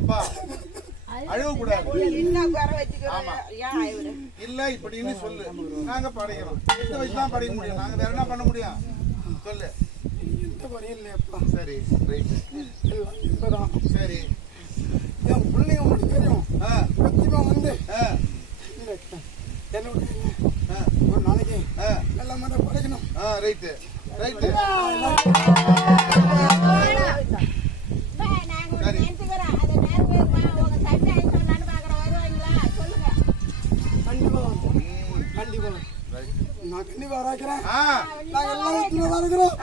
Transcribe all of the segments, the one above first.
அப்பா அழுவ கூடாது. இல்ல இப்படின்னு சொல்லு, நாங்க பாடிக்கிறோம். இந்த வயசு தான் படிக்க முடியும், நாங்க வேற என்ன பண்ண முடியும் சொல்லு. சரி ரைட், சரி. என் பிள்ளைங்க மட்டும் தெரியும் வந்து ஒரு நாளைக்கு நல்ல மாதிரி படிக்கணும். Right right. நான் கண்டிப்பா வராக்கிறேன். நாங்க எல்லாம் ஒத்துமையா இருக்கிறோம்.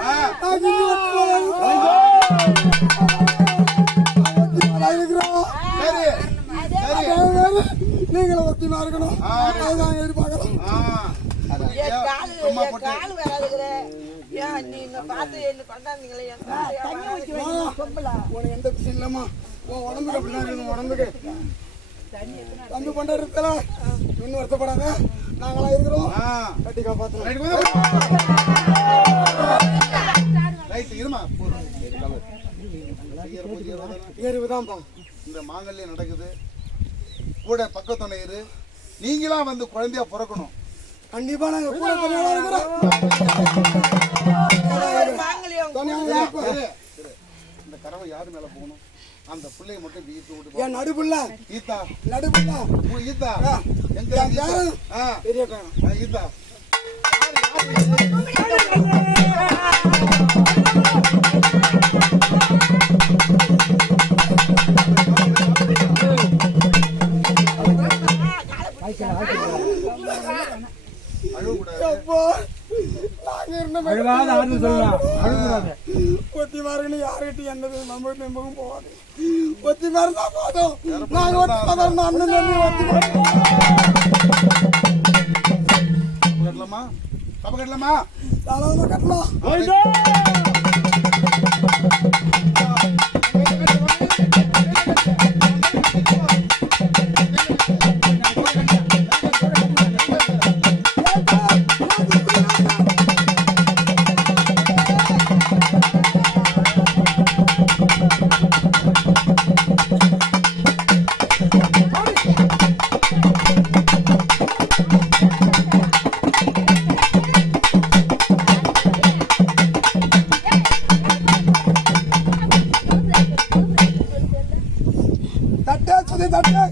நீங்களும் ஒத்துமையா இருக்கணும். அதுதான் எதிர்பார்க்கிறோம். உனக்கு எந்த பிரச்சனை இல்லம்மா. உன் உடம்புக்கு அப்படிதான் இருக்கணும். உடம்புக்கு தம்பி கொண்டு இருக்கலாம். இன்னும் வருத்தப்படாத, நாங்களாம் இருக்கிறோம். கட்டி காப்பாற்றணும். இந்த மாங்கல்யம் நடக்குது கூட பக்கத்துணை இரு. நீங்களா வந்து குழந்தையா பிறக்கணும். கண்டிப்பா நாங்க கூட இருக்கிறோம். இந்த கரவை யாரு மேல போகணும்? அந்த பிள்ளைய மட்டும் வீட்டு விட்டு. ஏன் நடுப்புள்ள ஈத்தா நடுப்புள்ள ஈத்தா எங்க பெரிய ஈத்தா ஒத்தி மாறுன்னு யாருக்கிட்ட எந்த நம்பகம் போவாது. ஒத்தி மாறுனா போதும். நாங்க அண்ணன் கட்டலாமா? கப்ப கட்டலாமா? தாராளமா கட்டலாம். தட்டே